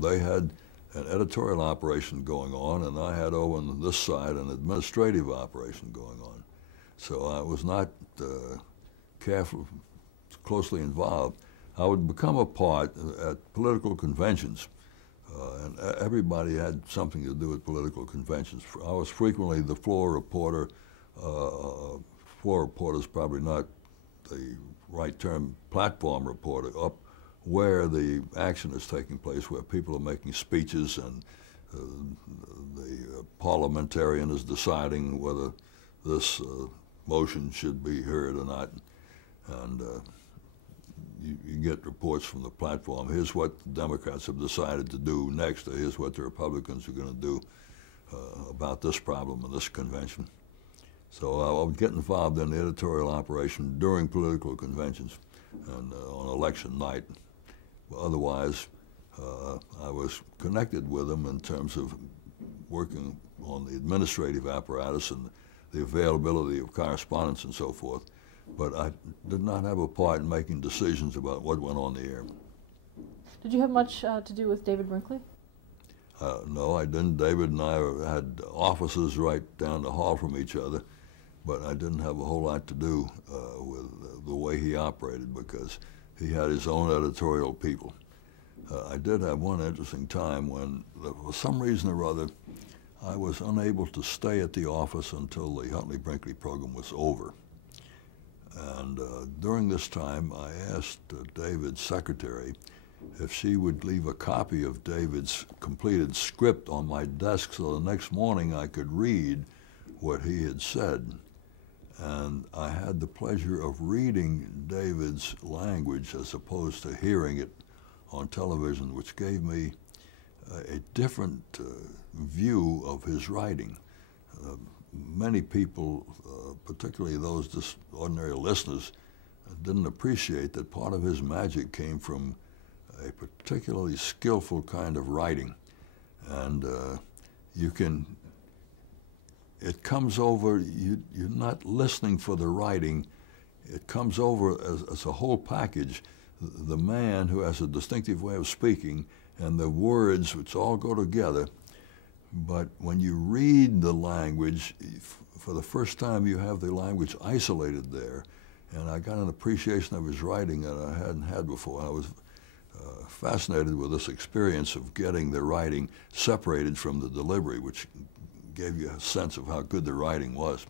They had an editorial operation going on, and I had over on this side an administrative operation going on. So I was not closely involved. I would become a part at political conventions, and everybody had something to do with political conventions. I was frequently the floor reporter. Floor reporter is probably not the right term, platform reporter, up where the action is taking place, where people are making speeches and the parliamentarian is deciding whether this motion should be heard or not. And you get reports from the platform. Here's what the Democrats have decided to do next, or here's what the Republicans are going to do about this problem in this convention. So I would get involved in the editorial operation during political conventions and on election night. Otherwise, I was connected with them in terms of working on the administrative apparatus and the availability of correspondence and so forth. But I did not have a part in making decisions about what went on the air. Did you have much to do with David Brinkley? No, I didn't. David and I had offices right down the hall from each other, but I didn't have a whole lot to do with the way he operated because he had his own editorial people. I did have one interesting time when, for some reason or other, I was unable to stay at the office until the Huntley-Brinkley program was over. And during this time, I asked David's secretary if she would leave a copy of David's completed script on my desk so the next morning I could read what he had said. And I had the pleasure of reading David's language as opposed to hearing it on television, which gave me a different view of his writing. Many people, particularly those just ordinary listeners, didn't appreciate that part of his magic came from a particularly skillful kind of writing. And it comes over, you're not listening for the writing, it comes over as a whole package. The man who has a distinctive way of speaking and the words, which all go together. But when you read the language, for the first time you have the language isolated there. And I got an appreciation of his writing that I hadn't had before. I was fascinated with this experience of getting the writing separated from the delivery, which gave you a sense of how good the writing was.